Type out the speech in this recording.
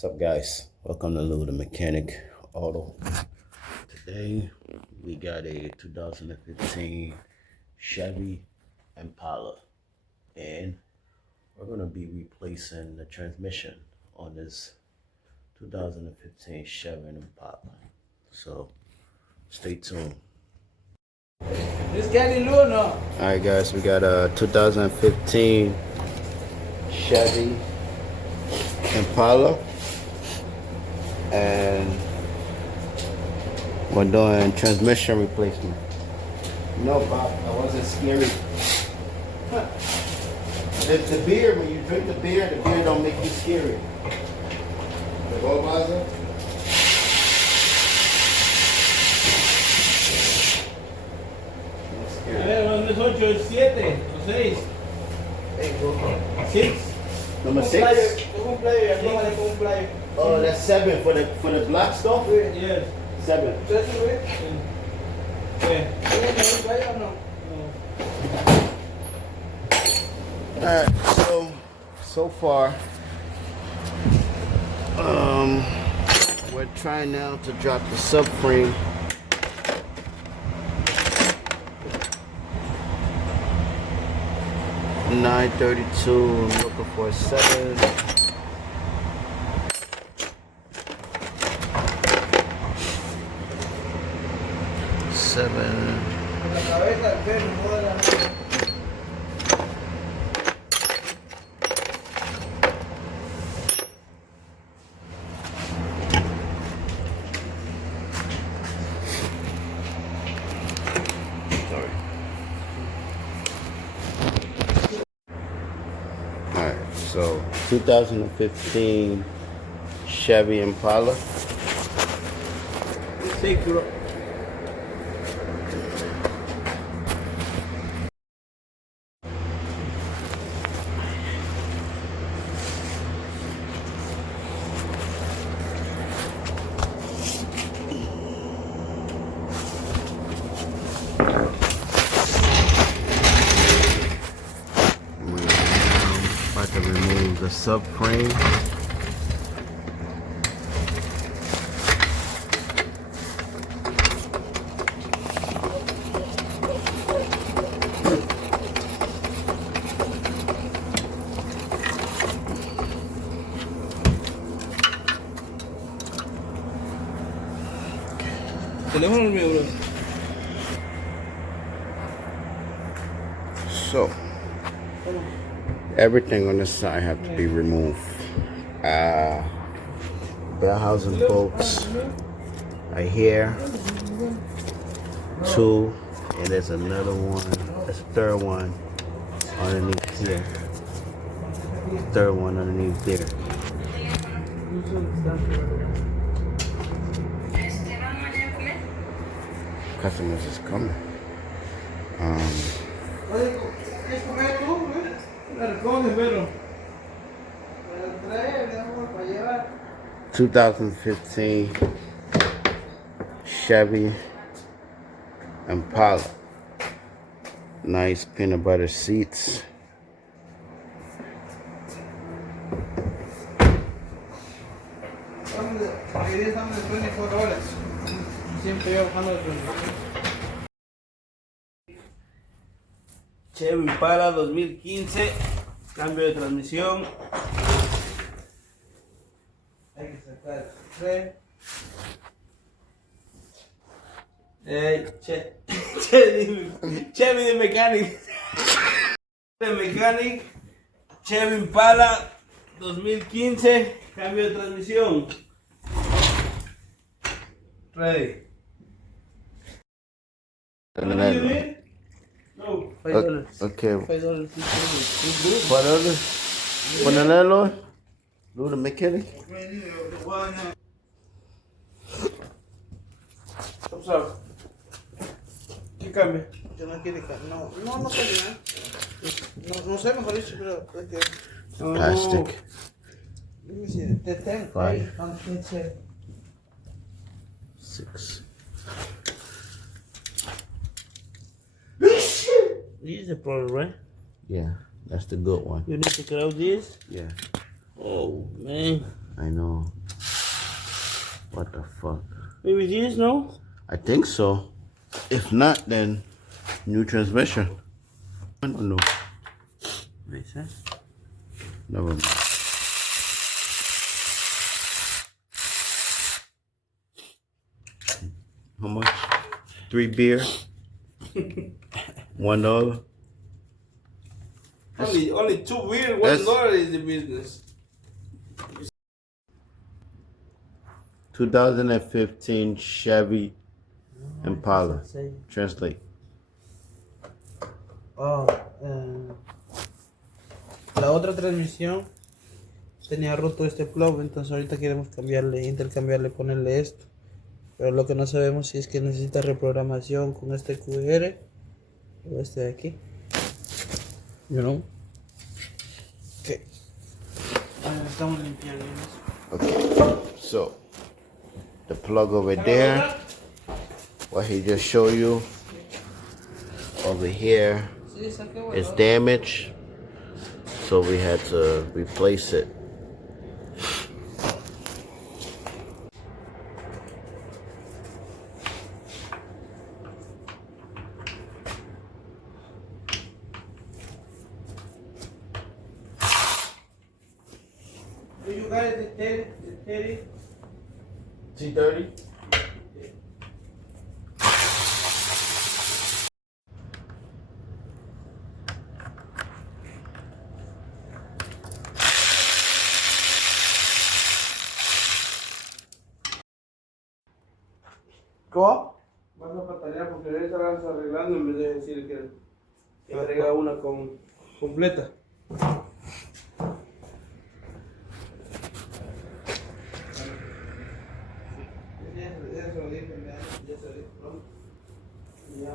What's up, guys? Welcome to Lou the Mechanic Auto. Today we got a 2015 Chevy Impala, and we're gonna be replacing the transmission on this 2015 Chevy Impala. So stay tuned. Alright guys, we got a 2015 Chevy Impala, and we're doing transmission replacement. No, Bob, I wasn't scary. The beer, when you drink the beer don't make you scary. The Budweiser? ¿Dónde es 8, 7 o 6? 6. Number 6? Oh, that's 7 for the black stuff? Yes. 7. Alright, so far, we're trying now to drop the subframe. $932, looking for a 7. Alright, so 2015 Chevy Impala. Seguro. About to remove the subframe. Teléfono mío, bro. So everything on this side have to be removed. Bell housing bolts right here, 2, and there's another one. There's a third one underneath here. Third one underneath there. Customers is coming. 2015 Chevy Impala. Nice peanut butter seats. Chevy Impala 2015, cambio de transmisión. Hay que sacar el Chevy de Mechanic. De Mechanic. Chevy Impala 2015, cambio de transmisión. Ready. No, $5. Okay. $5. What other? For the landlord? Lou the Mechanic? What's up? ¿Qué cambia? Que no quiere cambiar. No cambia. No sé, mejor dicho, pero es que. Plastic. Let me see. The 10. 5. 6. This is the problem, right? Yeah, that's the good one. You need to close this? Yeah. Oh, man. I know. What the fuck? Maybe this, no? I think so. If not, then new transmission. I don't know. Nice, huh? Never mind. How much? 3 beer? $1? Only 2 beer, That's- $1 is the business. 2015 Chevy Impala. Translate. Oh, la otra transmisión tenía roto este plug, entonces ahorita queremos cambiarle, intercambiarle, ponerle esto. Pero lo que no sabemos si es que necesita reprogramación con este QR o este de aquí. You know? Ok. Ahora estamos limpiando eso. Okay. So, the plug over there, what he just showed you, over here Sí, saqué, is damaged. So we had to replace it. Do you guys the Teddy? T30? ¿Cómo? Vas a patalear porque ahorita la vas arreglando en vez de decir que traiga una completa. Ya se lo dije, ya se lo dije pronto. Ya.